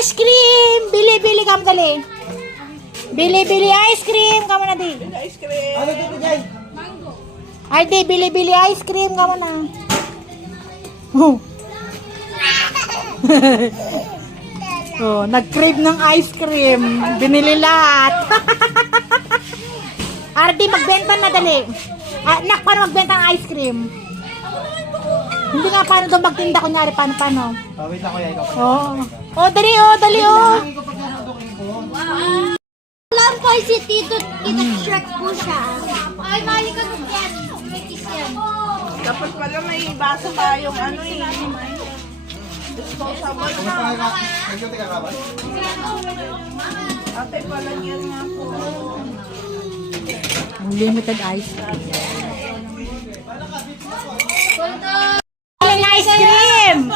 Ice cream! Bili ka mo dali. Bili ice cream ka mo na di. Ice cream. Ano dito, Jay? Ay di, bili ice cream ka mo na. Oh, nag-crave ng ice cream. Binili lahat. Ardi, magbenta na dali. Nak, paano magbenta ng ice cream? Hindi nga paano doon magtinda, kunyari, paano? Wait lang, kuya, ikaw. Oh, dali. Hindi ko pagkaroon ko. Alam ko si Tito Shrek po siya. Ay, mali ka nun yan. May kiss yan. Dapat pala may basa tayong ano eh. Disposable na. Medyo tika ka ba? Ate pala niyan nga po. Unlimited ice. Ice cream!